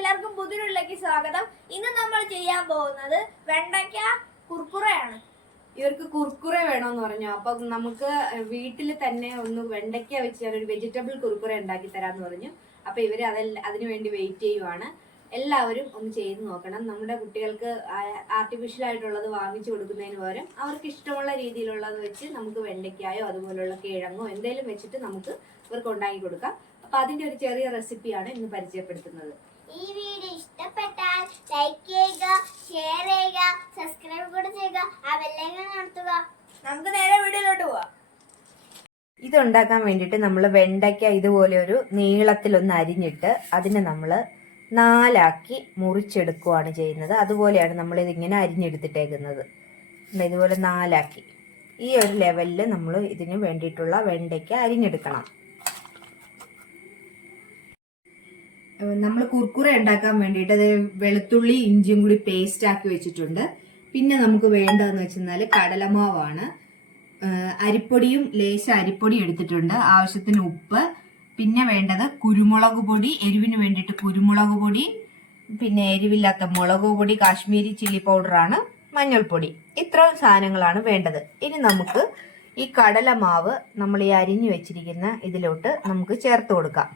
എല്ലാവർക്കും പുതിയൊരുള്ളിലേക്ക് സ്വാഗതം. ഇന്ന് നമ്മൾ ചെയ്യാൻ പോകുന്നത് വെണ്ടയ്ക്ക കുർക്കുറയാണ്. ഇവർക്ക് കുർക്കുറ വേണമെന്ന് പറഞ്ഞു. അപ്പൊ നമുക്ക് വീട്ടിൽ തന്നെ ഒന്ന് വെണ്ടയ്ക്ക വെച്ച് ഒരു വെജിറ്റബിൾ കുർക്കുറ ഉണ്ടാക്കി തരാന്ന് പറഞ്ഞു. അപ്പൊ ഇവർ അതെല്ലാം അതിനു വേണ്ടി വെയിറ്റ് ചെയ്യുവാണ്. എല്ലാവരും ഒന്ന് ചെയ്ത് നോക്കണം. നമ്മുടെ കുട്ടികൾക്ക് ആർട്ടിഫിഷ്യൽ ആയിട്ടുള്ളത് വാങ്ങിച്ചു കൊടുക്കുന്നതിന് പകരം അവർക്ക് ഇഷ്ടമുള്ള രീതിയിലുള്ളത് വെച്ച് നമുക്ക് വെണ്ടയ്ക്കായോ അതുപോലുള്ള കിഴങ്ങോ എന്തെങ്കിലും വെച്ചിട്ട് നമുക്ക് ഇവർക്ക് ഉണ്ടാക്കി കൊടുക്കാം. അപ്പൊ അതിന്റെ ഒരു ചെറിയ റെസിപ്പിയാണ് ഇന്ന് പരിചയപ്പെടുത്തുന്നത്. ഈ വീഡിയോ ഇഷ്ടപ്പെട്ടാൽ ലൈക്ക് ചെയ്യുക ഷെയർ ചെയ്യുക സബ്സ്ക്രൈബ് കൂടെ ചെയ്യുക ആ ബെല്ലൈക്കൺ നടത്തുക നമുക്ക് നേരെ വീഡിയോയിലോട്ട് പോവാം. ഇത് ഉണ്ടാക്കാൻ വേണ്ടിയിട്ട് നമ്മൾ വെണ്ടയ്ക്ക ഇതുപോലെ ഒരു നീളത്തിലൊന്ന് അരിഞ്ഞിട്ട് അതിനെ നമ്മൾ നാലാക്കി മുറിച്ചെടുക്കുകയാണ് ചെയ്യുന്നത്. അതുപോലെയാണ് നമ്മൾ ഇതിങ്ങനെ അരിഞ്ഞെടുത്തിട്ടേക്കുന്നത് ഇതുപോലെ നാലാക്കി. ഈ ഒരു ലെവലിൽ നമ്മൾ ഇതിന് വേണ്ടിയിട്ടുള്ള വെണ്ടയ്ക്ക അരിഞ്ഞെടുക്കണം. നമ്മൾ കുർക്കുറ ഉണ്ടാക്കാൻ വേണ്ടിയിട്ട് അത് വെളുത്തുള്ളി ഇഞ്ചിയും കൂടി പേസ്റ്റ് ആക്കി വെച്ചിട്ടുണ്ട്. പിന്നെ നമുക്ക് വേണ്ടതെന്ന് വെച്ചാൽ കടലമാവാണ്. അരിപ്പൊടിയും ലേശ അരിപ്പൊടി എടുത്തിട്ടുണ്ട്. ആവശ്യത്തിന് ഉപ്പ്. പിന്നെ വേണ്ടത് കുരുമുളക് പൊടി എരിവിന് വേണ്ടിയിട്ട് കുരുമുളക് പൊടി പിന്നെ എരിവില്ലാത്ത മുളക് പൊടി കാശ്മീരി ചില്ലി പൗഡറാണ് മഞ്ഞൾപ്പൊടി. ഇത്ര സാധനങ്ങളാണ് വേണ്ടത്. ഇനി നമുക്ക് ഈ കടലമാവ് നമ്മൾ ഈ അരിഞ്ഞു വെച്ചിരിക്കുന്ന ഇതിലോട്ട് നമുക്ക് ചേർത്ത് കൊടുക്കാം.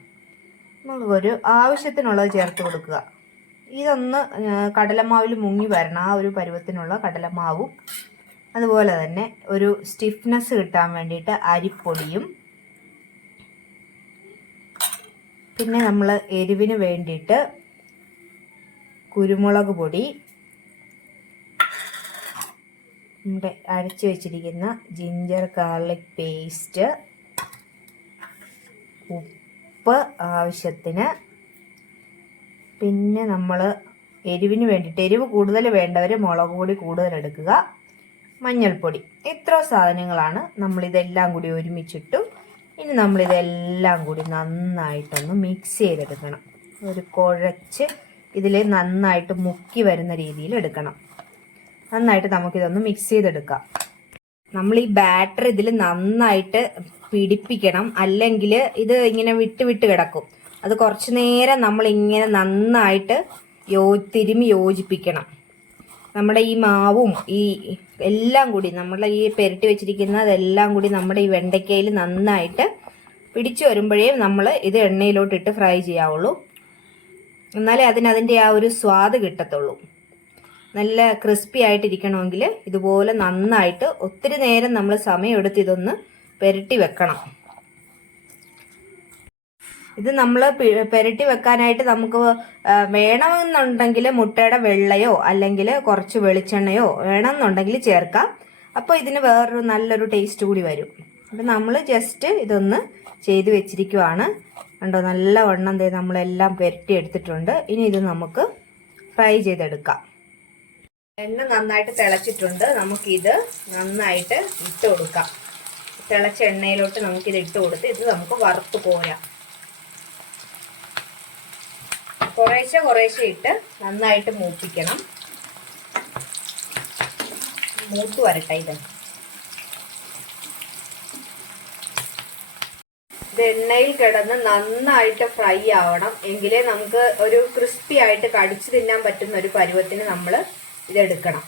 നമുക്കൊരു ആവശ്യത്തിനുള്ളത് ചേർത്ത് കൊടുക്കുക. ഇതൊന്ന് കടലമാവിൽ മുങ്ങി വരണം ആ ഒരു പരുവത്തിനുള്ള കടലമാവും. അതുപോലെ തന്നെ ഒരു സ്റ്റിഫ്നെസ് കിട്ടാൻ വേണ്ടിയിട്ട് അരിപ്പൊടിയും. പിന്നെ നമ്മൾ എരിവിന് വേണ്ടിയിട്ട് കുരുമുളക് പൊടി. നമ്മുടെ അരച്ച് വെച്ചിരിക്കുന്ന ജിഞ്ചർ ഗാർലിക് പേസ്റ്റ് ഉപ്പ്. ആവശ്യത്തിന്. പിന്നെ നമ്മൾ എരിവിന് വേണ്ടിയിട്ട് എരിവ് കൂടുതൽ വേണ്ടവർ മുളക് പൊടി കൂടുതൽ എടുക്കുക. മഞ്ഞൾപ്പൊടി. ഇത്ര സാധനങ്ങളാണ് നമ്മളിതെല്ലാം കൂടി ഒരുമിച്ചിട്ടു. ഇനി നമ്മളിതെല്ലാം കൂടി നന്നായിട്ടൊന്ന് മിക്സ് ചെയ്തെടുക്കണം. ഒരു കുഴച്ച് ഇതിൽ നന്നായിട്ട് മുക്കി വരുന്ന രീതിയിൽ എടുക്കണം. നന്നായിട്ട് നമുക്കിതൊന്ന് മിക്സ് ചെയ്തെടുക്കാം. നമ്മൾ ഈ ബാറ്റർ ഇതിൽ നന്നായിട്ട് പിടിപ്പിക്കണം. അല്ലെങ്കിൽ ഇത് ഇങ്ങനെ വിട്ട് വിട്ട് കിടക്കും. അത് കുറച്ചു നേരം നമ്മൾ ഇങ്ങനെ നന്നായിട്ട് യോ തിരുമി യോജിപ്പിക്കണം. നമ്മുടെ ഈ മാവും ഈ എല്ലാം കൂടി നമ്മളെ ഈ പെരട്ടി വെച്ചിരിക്കുന്നതെല്ലാം കൂടി നമ്മുടെ ഈ വെണ്ടയ്ക്കയിൽ നന്നായിട്ട് പിടിച്ചു വരുമ്പോഴേ നമ്മൾ ഇത് എണ്ണയിലോട്ടിട്ട് ഫ്രൈ ചെയ്യാവുള്ളൂ. എന്നാലേ അതിന് അതിന്റെ ആ ഒരു സ്വാദ് കിട്ടത്തുള്ളൂ. നല്ല ക്രിസ്പി ആയിട്ടിരിക്കണമെങ്കിൽ ഇതുപോലെ നന്നായിട്ട് ഒത്തിരി നേരം നമ്മൾ സമയമെടുത്ത് ഇതൊന്ന് പെരട്ടി വെക്കണം. ഇത് നമ്മൾ പെരട്ടി വെക്കാനായിട്ട് നമുക്ക് വേണമെന്നുണ്ടെങ്കിൽ മുട്ടയുടെ വെള്ളയോ അല്ലെങ്കിൽ കുറച്ച് വെളിച്ചെണ്ണയോ വേണമെന്നുണ്ടെങ്കിൽ ചേർക്കാം. അപ്പോൾ ഇതിന് വേറൊരു നല്ലൊരു ടേസ്റ്റ് കൂടി വരും. അപ്പം നമ്മൾ ജസ്റ്റ് ഇതൊന്ന് ചെയ്ത് വെച്ചിരിക്കുവാണ്. കണ്ടോ നല്ല വണ്ണം നമ്മളെല്ലാം പെരട്ടി എടുത്തിട്ടുണ്ട്. ഇനി ഇത് നമുക്ക് ഫ്രൈ ചെയ്തെടുക്കാം. എണ്ണ നന്നായിട്ട് തിളച്ചിട്ടുണ്ട്. നമുക്കിത് നന്നായിട്ട് ഇട്ട് കൊടുക്കാം. തിളച്ച എണ്ണയിലോട്ട് നമുക്കിത് ഇട്ട് കൊടുത്ത് ഇത് നമുക്ക് വറുത്ത് പോരാം കുറേശ്ശെ കുറേശ്ശെ ഇട്ട് നന്നായിട്ട് മൂപ്പിക്കണം. മൂത്ത് വരട്ടെ ഇത്. ഇത് എണ്ണയിൽ കിടന്ന് നന്നായിട്ട് ഫ്രൈ ആവണം. എങ്കിലേ നമുക്ക് ഒരു ക്രിസ്പി ആയിട്ട് കടിച്ചു തിന്നാൻ പറ്റുന്ന ഒരു പരുവത്തിന് നമ്മൾ ഇതെടുക്കണം.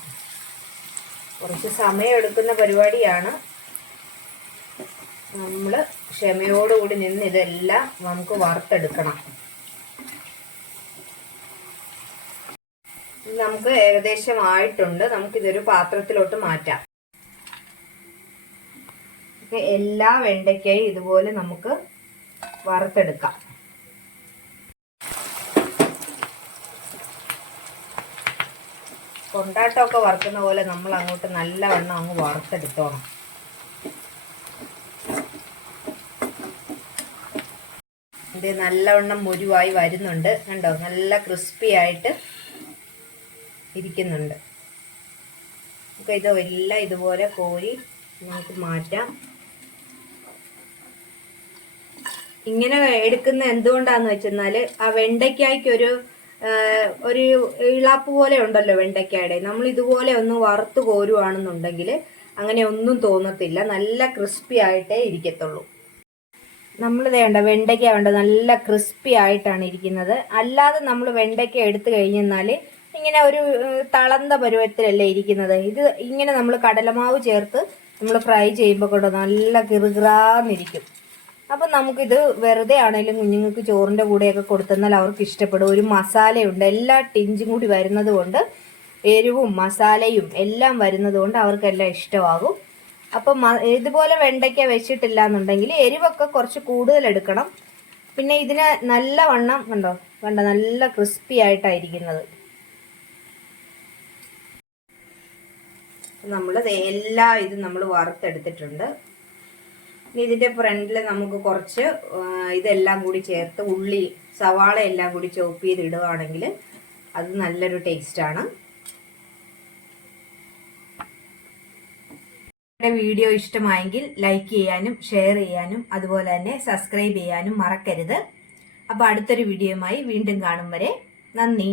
കുറച്ച് സമയം എടുക്കുന്ന പരിപാടിയാണ്. നമ്മൾ ക്ഷമയോടുകൂടി നിന്ന് ഇതെല്ലാം നമുക്ക് വറുത്തെടുക്കണം. നമുക്ക് ഏകദേശം ആയിട്ടുണ്ട് നമുക്കിതൊരു പാത്രത്തിലോട്ട് മാറ്റാം. എല്ലാ വെണ്ടയ്ക്കയും ഇതുപോലെ നമുക്ക് വറുത്തെടുക്കാം. കൊണ്ടാട്ടമൊക്കെ വറുക്കുന്ന പോലെ നമ്മൾ അങ്ങോട്ട് നല്ലവണ്ണം അങ്ങ് വറുത്തെടുത്തോണം. ഇത് നല്ലവണ്ണം മുരുവായി വരുന്നുണ്ട്. കണ്ടോ? നല്ല ക്രിസ്പി ആയിട്ട് ഇരിക്കുന്നുണ്ട്. നമുക്ക് ഇത് എല്ലാം ഇതുപോലെ കോരി നമുക്ക് മാറ്റാം. ഇങ്ങനെ എടുക്കുന്ന എന്തുകൊണ്ടാന്ന് വെച്ചെന്നാൽ ആ വെണ്ടയ്ക്കായ്ക്ക് ഒരു ഇളാപ്പ് പോലെ ഉണ്ടല്ലോ വെണ്ടയ്ക്കയുടെ. നമ്മൾ ഇതുപോലെ ഒന്ന് വറുത്ത് കോരുവാണെന്നുണ്ടെങ്കിൽ അങ്ങനെ ഒന്നും തോന്നത്തില്ല. നല്ല ക്രിസ്പി ആയിട്ടേ ഇരിക്കത്തുള്ളൂ. നമ്മൾ വേണ്ട വെണ്ടയ്ക്ക വേണ്ട നല്ല ക്രിസ്പി ആയിട്ടാണ് ഇരിക്കുന്നത്. അല്ലാതെ നമ്മൾ വെണ്ടയ്ക്ക എടുത്തു കഴിഞ്ഞെന്നാൽ ഇങ്ങനെ ഒരു തളന്ത പരുവത്തിലല്ലേ ഇരിക്കുന്നത്. ഇത് ഇങ്ങനെ നമ്മൾ കടലമാവ് ചേർത്ത് നമ്മൾ ഫ്രൈ ചെയ്യുമ്പോൾ കൊണ്ട് നല്ല കിറുകിറാന്നിരിക്കും. അപ്പം നമുക്കിത് വെറുതെ ആണെങ്കിലും കുഞ്ഞുങ്ങൾക്ക് ചോറിന്റെ കൂടെയൊക്കെ കൊടുത്തെന്നാൽ അവർക്ക് ഇഷ്ടപ്പെടും. ഒരു മസാലയുണ്ട് എല്ലാ ടിഞ്ചും കൂടി വരുന്നത് കൊണ്ട് എരിവും മസാലയും എല്ലാം വരുന്നത് കൊണ്ട് അവർക്കെല്ലാം ഇഷ്ടമാകും. അപ്പം ഇതുപോലെ വെണ്ടയ്ക്ക വെച്ചിട്ടില്ല എന്നുണ്ടെങ്കിൽ എരിവൊക്കെ കുറച്ച് കൂടുതൽ എടുക്കണം. പിന്നെ ഇതിന് നല്ല വണ്ണം കണ്ടോ കണ്ടോ നല്ല ക്രിസ്പി ആയിട്ടായിരിക്കുന്നത്. നമ്മൾ എല്ലാ ഇതും നമ്മൾ വറുത്തെടുത്തിട്ടുണ്ട്. ഇനി ഇതിന്റെ ഫ്രണ്ടിൽ നമുക്ക് കുറച്ച് ഇതെല്ലാം കൂടി ചേർത്ത് ഉള്ളി സവാള എല്ലാം കൂടി ചോപ്പ് ചെയ്ത് ഇടുകയാണെങ്കിൽ അത് നല്ലൊരു ടേസ്റ്റാണ് നമ്മുടെ വീഡിയോ ഇഷ്ടമായെങ്കിൽ ലൈക്ക് ചെയ്യാനും ഷെയർ ചെയ്യാനും അതുപോലെ തന്നെ സബ്സ്ക്രൈബ് ചെയ്യാനും മറക്കരുത്. അപ്പോൾ അടുത്തൊരു വീഡിയോയുമായി വീണ്ടും കാണും വരെ. നന്ദി.